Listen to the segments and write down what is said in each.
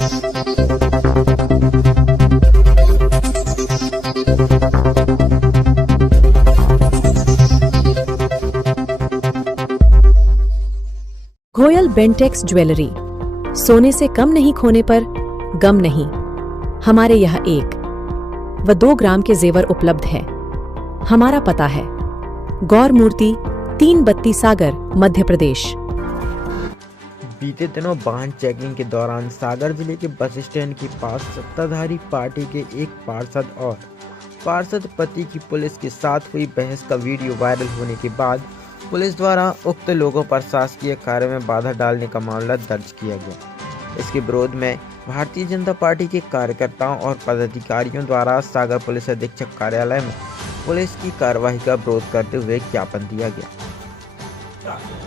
Goyal Bentex jewellery, सोने से कम नहीं खोने पर गम नहीं। हमारे यहाँ 1 व 2 ग्राम के जेवर उपलब्ध है। हमारा पता है गौर मूर्ति 3 बत्ती सागर, मध्य प्रदेश। बीते दिनों वाहन चेकिंग के दौरान सागर जिले के बस स्टैंड के पास सत्ताधारी पार्टी के एक पार्षद और पार्षद पति की पुलिस के साथ हुई बहस का वीडियो वायरल होने के बाद पुलिस द्वारा उक्त लोगों पर शासकीय कार्य में बाधा डालने का मामला दर्ज किया गया। इसके विरोध में भारतीय जनता पार्टी के कार्यकर्ताओं और पदाधिकारियों द्वारा सागर पुलिस अधीक्षक कार्यालय में पुलिस की कार्रवाई का विरोध करते हुए ज्ञापन दिया गया।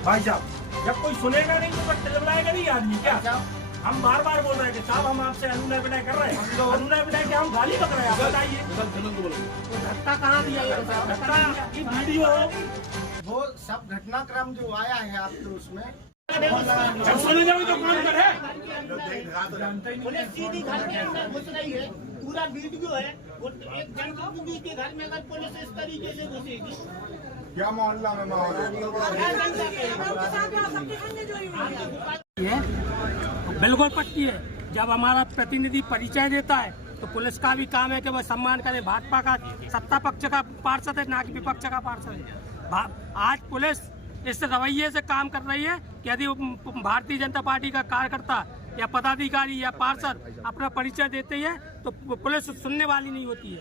भाई साहब, जब कोई सुनेगा नहीं तो चिल्लाएगा नहीं आदमी क्या? हम बार बार बोल रहे हैं कि साहब हम आपसे अनुनय विनय कर रहे हैं, अनुनय विनय के हम गाली बक रहे हैं। बताइए धक्का कहाँ दिया? धक्का की वीडियो वो सब घटनाक्रम जो आया है आपके उसमें सुने जाओ तो कौन करे? पुलिस सीधी घर के अंदर घुस रही है, पूरा वीडियो है। एक जनप्रतिनिधि के घर में अगर पुलिस इस तरीके से घुसेगी, क्या मोहल्ला में माहौल बिल्कुल पट्टी है। जब हमारा प्रतिनिधि परिचय देता है तो पुलिस का भी काम है कि वह सम्मान करे। भाजपा का सत्ता पक्ष का पार्षद है, ना कि विपक्ष का पार्षद है। आज पुलिस इस रवैये से काम कर रही है कि यदि भारतीय जनता पार्टी का कार्यकर्ता या पदाधिकारी या पार्षद अपना परिचय देते हैं तो पुलिस सुनने वाली नहीं होती है।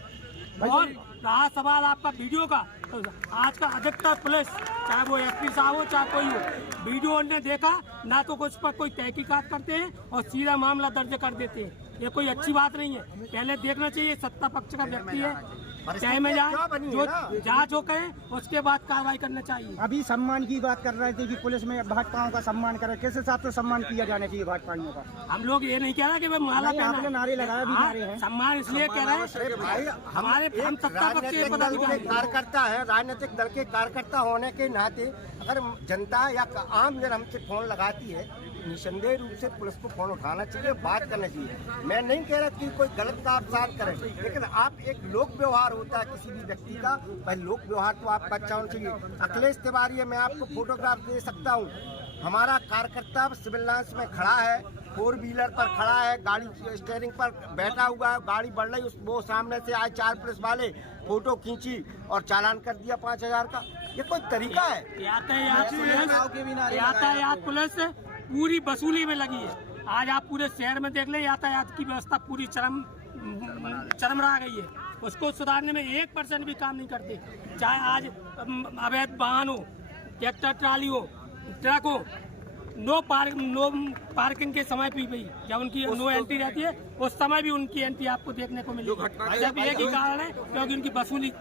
और रहा सवाल आपका वीडियो का, तो आज का अधिकतर पुलिस, चाहे वो एसपी साहब हो चाहे कोई हो, वीडियो ने देखा ना तो उस पर कोई तहकीकात करते हैं और सीधा मामला दर्ज कर देते हैं। ये कोई अच्छी बात नहीं है। पहले देखना चाहिए सत्ता पक्ष का व्यक्ति है, चाहे में जाए जो जहाँ जो कहे उसके बाद कार्रवाई करना चाहिए। अभी सम्मान की बात कर रहे थे कि पुलिस में भाजपाओं का सम्मान करे, किस हिसाब से सम्मान किया जाना चाहिए भाजपाइयों का? हम लोग ये नहीं कह रहे कि भाई माला आपने नारे लगाया, भी नारे हैं। सम्मान इसलिए कह रहे हैं हमारे हम सत्ता पक्ष के पदाधिकारी कार्यकर्ता है, राजनीतिक दल के कार्यकर्ता होने के नाते अगर जनता या आम जन हमसे फोन लगाती है, निसंदेह रूप से पुलिस को फोन उठाना चाहिए, बात करना चाहिए। मैं नहीं कह रहा कि कोई गलत का आप साथ करें, लेकिन आप एक लोक व्यवहार होता है किसी भी व्यक्ति का, भाई लोक व्यवहार तो आपका अच्छा होना चाहिए। अखिलेश तिवारी है, मैं आपको फोटोग्राफ दे सकता हूँ। हमारा कार्यकर्ता सिविल लाइन्स में खड़ा है, 4 व्हीलर पर खड़ा है, गाड़ी स्टीयरिंग पर बैठा हुआ है, गाड़ी बढ़ रही, वो सामने से आए 4 पुलिस वाले, फोटो खींची और चालान कर दिया 5000 का। ये कोई तरीका है? यातायात पुलिस पूरी वसूली में लगी है। आज आप पूरे शहर में देख ले, यातायात की व्यवस्था पूरी चरमरा गई है। उसको सुधारने में 1% भी काम नहीं करते। चाहे आज अवैध वाहन हो, ट्रैक्टर ट्राली हो, ट्रक हो, नो पार्किंग के समय भी भाई जब उनकी नो एंट्री रहती है उस समय भी उनकी एंट्री आपको देखने को मिलेगी। जब एक ही कारण है क्योंकि उनकी वसूली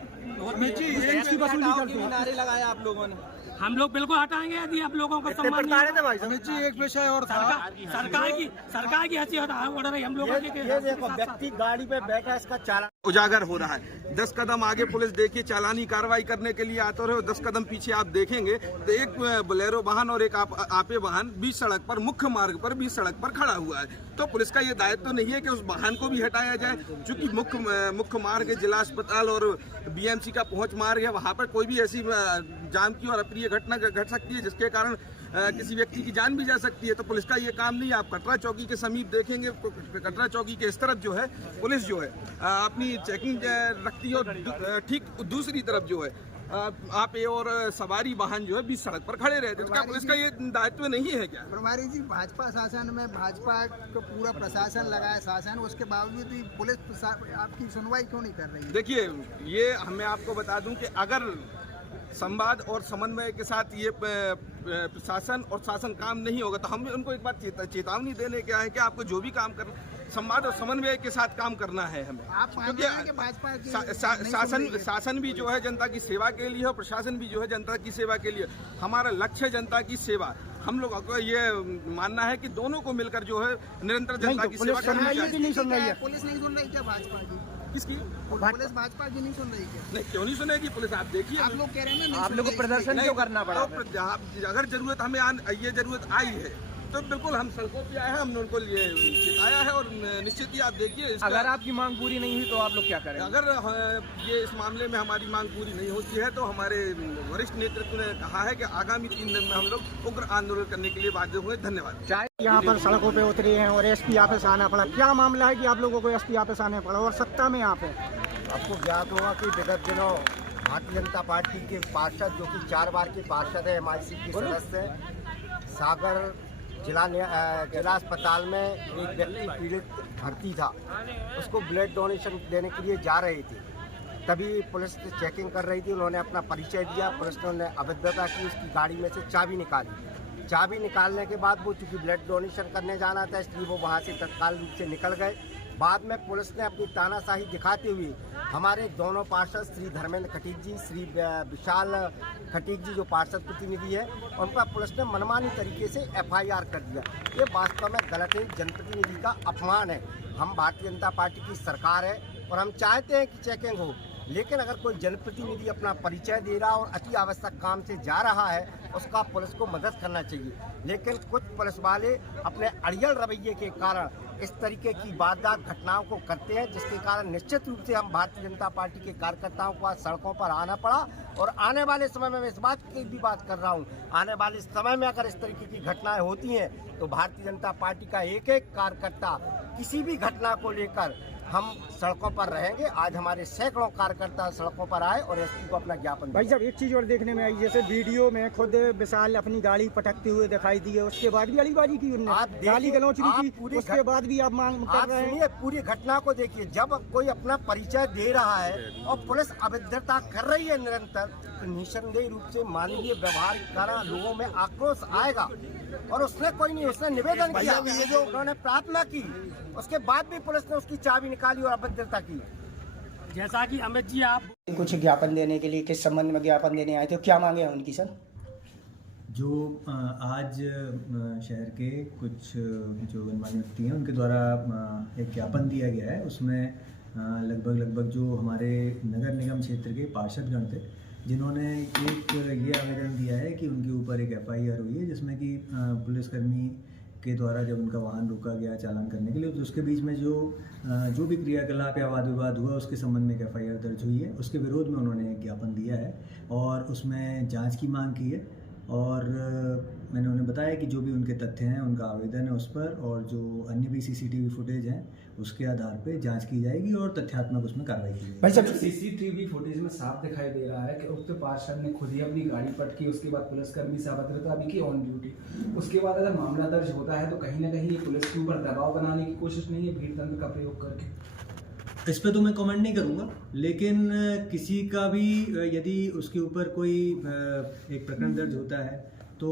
नारे लगाया आप लोगों ने। हम लोग बिल्कुल हटाएंगे यदि आप लोगों का सम्मान नहीं। एक विषय और सरकार की हंसी उड़ रही हम लोगों के। ये देखो व्यक्ति गाड़ी पे बैठा, इसका चालान उजागर हो रहा है। 10 कदम आगे पुलिस देखिए चालानी कार्रवाई करने के लिए आते रहे, 10 कदम पीछे आप देखेंगे तो एक बोलेरो वाहन और एक आपे वाहन बीच सड़क पर, मुख्य मार्ग पर बीच सड़क पर खड़ा हुआ है। तो पुलिस का ये दायित्व तो नहीं है कि उस वाहन को भी हटाया जाए, क्योंकि मुख्य मार्ग है, जिला अस्पताल और बीएमसी का पहुंच मार्ग है। वहाँ पर कोई भी ऐसी जाम की और अप्रिय घटना घट सकती है जिसके कारण किसी व्यक्ति की जान भी जा सकती है। तो पुलिस का ये काम नहीं है। आप कटरा चौकी के समीप देखेंगे, कटरा चौकी के इस तरफ जो है पुलिस जो है अपनी चेकिंग रखती है और ठीक दूसरी तरफ जो है आप ये और सवारी वाहन जो है बीच सड़क पर खड़े रहते हैं। पुलिस का ये दायित्व नहीं है क्या? प्रभारी जी, भाजपा शासन में भाजपा को पूरा प्रशासन लगा है शासन, उसके बावजूद भी पुलिस आपकी सुनवाई क्यों नहीं कर रही है? देखिए, ये मैं आपको बता दूं कि अगर संवाद और समन्वय के साथ ये प्रशासन और शासन काम नहीं होगा तो हम उनको एक बार चेतावनी देने क्या है कि आपको जो भी काम करना संवाद और समन्वय के साथ काम करना है हमें। क्योंकि शासन भी जो है जनता की सेवा के लिए और प्रशासन भी जो है जनता की सेवा के लिए। हमारा लक्ष्य है जनता की सेवा। हम लोगों को ये मानना है कि दोनों को मिलकर जो है निरंतर जनता की सेवा करनी चाहिए। पुलिस नहीं सुन रही क्या भाजपा की? किसकी? पुलिस भाजपा की नहीं सुन रही क्या? नहीं, क्यों नहीं सुनेगी पुलिस? आप देखिए, आप लोग कह रहे हैं ना आप लोग को प्रदर्शन क्यों करना पड़ा? अगर जरूरत हमें ये जरूरत आई है तो बिल्कुल हम सड़कों पे आए हैं, हमने उनको लिए चिताया है और निश्चित ही आप देखिए अगर आपकी मांग पूरी नहीं हुई तो आप लोग क्या करेंगे? अगर ये इस मामले में हमारी मांग पूरी नहीं होती है तो हमारे वरिष्ठ नेतृत्व ने कहा है कि आगामी 3 दिन में हम लोग उग्र आंदोलन करने के लिए बाध्य हुए। धन्यवाद। चाहे यहाँ पर सड़कों पे उतरे हैं और एसपी ऑफिस आना पड़ा, क्या मामला है कि आप लोगों को एसपी ऑफिस आना पड़ा और सत्ता में यहाँ पे? आपको ज्ञात होगा कि विगत दिनों भारतीय जनता पार्टी के पार्षद, जो कि 4 बार के पार्षद है, MIC के सदस्य, सागर जिला अस्पताल में एक व्यक्ति पीड़ित भर्ती था, उसको ब्लड डोनेशन देने के लिए जा रहे थे। तभी पुलिस चेकिंग कर रही थी, उन्होंने अपना परिचय दिया, पुलिस ने अभद्रता की, उसकी गाड़ी में से चाबी निकाली। चाबी निकालने के बाद वो चूँकि ब्लड डोनेशन करने जाना था, इसलिए वो वहाँ से तत्काल रूप से निकल गए। बाद में पुलिस ने अपनी तानाशाही दिखाते हुए हमारे दोनों पार्षद श्री धर्मेंद्र खटीक जी, श्री विशाल खटीक जी जो पार्षद प्रतिनिधि है, उन पर पुलिस ने मनमानी तरीके से FIR कर दिया। ये वास्तव में गलत है, जनप्रतिनिधि का अपमान है। हम भारतीय जनता पार्टी की सरकार है और हम चाहते हैं कि चेकिंग हो, लेकिन अगर कोई जनप्रतिनिधि अपना परिचय दे रहा और अति आवश्यक काम से जा रहा है, उसका पुलिस को मदद करना चाहिए। लेकिन कुछ पुलिस वाले अपने अड़ियल रवैये के कारण इस तरीके की वारदात घटनाओं को करते हैं, जिसके कारण निश्चित रूप से हम भारतीय जनता पार्टी के कार्यकर्ताओं को आज सड़कों पर आना पड़ा। और आने वाले समय में मैं इस बात की भी बात कर रहा हूँ, आने वाले समय में अगर इस तरीके की घटनाएं होती हैं तो भारतीय जनता पार्टी का एक एक कार्यकर्ता किसी भी घटना को लेकर हम सड़कों पर रहेंगे। आज हमारे सैकड़ों कार्यकर्ता सड़कों पर आए और एसपी को अपना ज्ञापन। भाई साहब, एक चीज़ और देखने में आई, जैसे वीडियो में खुद विशाल अपनी गाड़ी पटकते हुए दिखाई दी है, उसके बाद भी गालीबाजी की उन्होंने, गाली गलौच भी की, उसके बाद भी आप मांग कर रहे हैं। पूरी घटना को देखिए, जब कोई अपना परिचय दे रहा है और पुलिस अभद्रता कर रही है निरंतर, तो निसंदेह रूप से मानवीय व्यवहार के कारण लोगों में आक्रोश आएगा। और उसने कोई नहीं, उसने निवेदन किया, उन्होंने प्रार्थना की, उसके बाद भी पुलिस ने उसकी चाबी निकाली और अभद्रता की। जैसा कि अमित जी आप कुछ ज्ञापन देने के लिए किस संबंध में ज्ञापन देने आए थे, क्या मांगे हैं उनकी? सर, जो आज शहर के कुछ जो गणमान्य व्यक्ति हैं उनके द्वारा एक ज्ञापन दिया गया है, उसमें लगभग जो हमारे नगर निगम क्षेत्र के पार्षदगण थे, जिन्होंने एक ये आवेदन दिया है कि उनके ऊपर एक FIR हुई है, जिसमें कि पुलिसकर्मी के द्वारा जब उनका वाहन रोका गया चालान करने के लिए, तो उसके बीच में जो भी क्रियाकलाप या वाद विवाद हुआ, उसके संबंध में एक FIR दर्ज हुई है। उसके विरोध में उन्होंने एक ज्ञापन दिया है और उसमें जांच की मांग की है। और मैंने उन्हें बताया कि जो भी उनके तथ्य हैं, उनका आवेदन है उस पर, और जो अन्य भी CCTV फुटेज हैं उसके आधार पे जांच की जाएगी और तथ्यात्मक उसमें कार्रवाई की जाएगी। भाई साहब, CCTV फुटेज में साफ दिखाई दे रहा है कि उक्त पार्षद ने खुद ही अपनी गाड़ी पटकी, उसके बाद पुलिसकर्मी से अभद्रता भी की ऑन ड्यूटी। उसके बाद अगर मामला दर्ज होता है तो कहीं ना कहीं पुलिस के ऊपर दबाव बनाने की कोशिश नहीं है भीड़ तंत्र का प्रयोग करके? इस पे तो मैं कमेंट नहीं करूँगा, लेकिन किसी का भी यदि उसके ऊपर कोई एक प्रकरण दर्ज होता है तो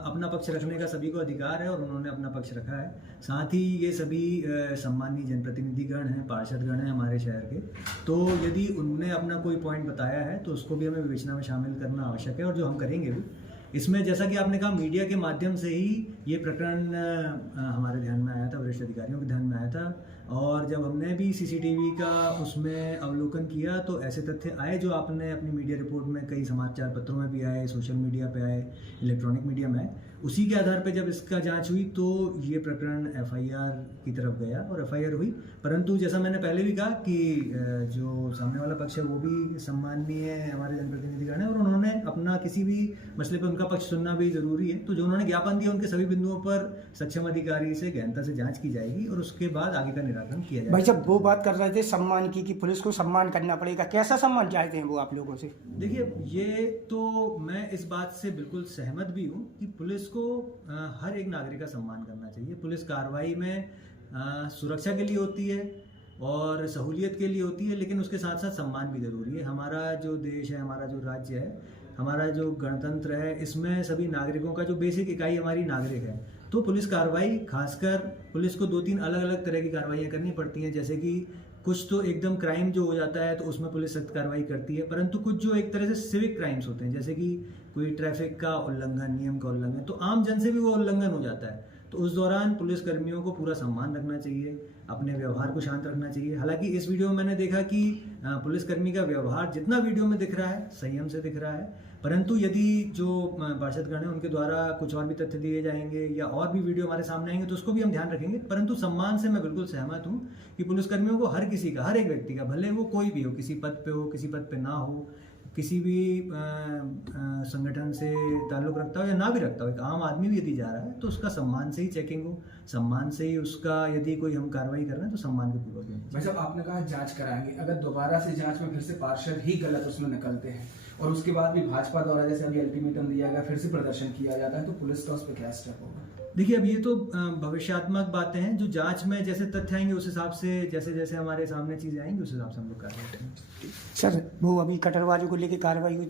अपना पक्ष रखने का सभी को अधिकार है और उन्होंने अपना पक्ष रखा है। साथ ही ये सभी सम्मानीय जनप्रतिनिधिगण हैं, पार्षदगण हैं हमारे शहर के, तो यदि उनने अपना कोई पॉइंट बताया है तो उसको भी हमें विवेचना में शामिल करना आवश्यक है, और जो हम करेंगे भी। इसमें जैसा कि आपने कहा, मीडिया के माध्यम से ही ये प्रकरण हमारे ध्यान में आया था, वरिष्ठ अधिकारियों के ध्यान में आया था, और जब हमने भी CCTV का उसमें अवलोकन किया तो ऐसे तथ्य आए जो आपने अपनी मीडिया रिपोर्ट में, कई समाचार पत्रों में भी आए, सोशल मीडिया पे आए, इलेक्ट्रॉनिक मीडिया में आए। उसी के आधार पे जब इसका जांच हुई तो ये प्रकरण FIR की तरफ गया और FIR हुई। परंतु जैसा मैंने पहले भी कहा कि जो सामने वाला पक्ष है वो भी सम्माननीय है, हमारे जनप्रतिनिधिगण है, और उन्होंने अपना किसी भी मसले पर उनका पक्ष सुनना भी जरूरी है। तो जो उन्होंने ज्ञापन दिया उनके सभी बिंदुओं पर सक्षम अधिकारी से गहनता से जांच की जाएगी और उसके बाद आगे का निराकरण किया जाएगा। भाई साहब, वो बात कर रहे थे सम्मान की, कि पुलिस को सम्मान करना पड़ेगा, कैसा सम्मान चाहते हैं वो आप लोगों से? देखिए, ये तो मैं इस बात से बिल्कुल सहमत भी हूँ कि पुलिस को हर एक नागरिक का सम्मान करना चाहिए। पुलिस कार्रवाई में सुरक्षा के लिए होती है और सहूलियत के लिए होती है, लेकिन उसके साथ साथ सम्मान भी जरूरी है। हमारा जो देश है, हमारा जो राज्य है, हमारा जो गणतंत्र है, इसमें सभी नागरिकों का जो बेसिक इकाई हमारी नागरिक है। तो पुलिस कार्रवाई, खासकर पुलिस को 2-3 अलग अलग तरह की कार्रवाइयाँ करनी पड़ती हैं। जैसे कि कुछ तो एकदम क्राइम जो हो जाता है तो उसमें पुलिस सख्त कार्रवाई करती है, परंतु कुछ जो एक तरह से सिविक क्राइम्स होते हैं, जैसे कि कोई ट्रैफिक का उल्लंघन, नियम का उल्लंघन, तो आम जन से भी वो उल्लंघन हो जाता है, तो तो उस दौरान पुलिस कर्मियों को पूरा सम्मान रखना चाहिए, अपने व्यवहार को शांत रखना चाहिए। हालांकि इस वीडियो में मैंने देखा कि पुलिसकर्मी का व्यवहार जितना वीडियो में दिख रहा है संयम से दिख रहा है, परंतु यदि जो पार्षदगण हैं उनके द्वारा कुछ और भी तथ्य दिए जाएंगे या और भी वीडियो हमारे सामने आएंगे तो उसको भी हम ध्यान रखेंगे। परंतु सम्मान से मैं बिल्कुल सहमत हूँ कि पुलिसकर्मियों को हर किसी का, हर एक व्यक्ति का, भले वो कोई भी हो, किसी पद पे हो, किसी पद पे ना हो, किसी भी संगठन से ताल्लुक़ रखता हो या ना भी रखता हो, एक आम आदमी भी यदि जा रहा है तो उसका सम्मान से ही चेकिंग हो, सम्मान से ही उसका यदि कोई हम कार्रवाई कर रहे हैं तो सम्मान के पूर्वक होनी चाहिए। भाई साहब, आपने कहा जांच कराएंगे, अगर दोबारा से जांच में फिर से पार्षद ही गलत उसमें निकलते हैं और उसके बाद भी भाजपा द्वारा जैसे अभी अल्टीमेटम दिया गया फिर से प्रदर्शन किया जाता है तो पुलिस का उस पर क्या स्टेप होगा? देखिए, अब ये तो भविष्यात्मक बातें हैं, जो जांच में जैसे तथ्य आएंगे उस हिसाब से, जैसे जैसे हमारे सामने चीज़ें आएंगी उस हिसाब से हम लोग कार्रवाई करेंगे। सर, वो अभी कटरवाजी को लेकर कार्रवाई हुई थी।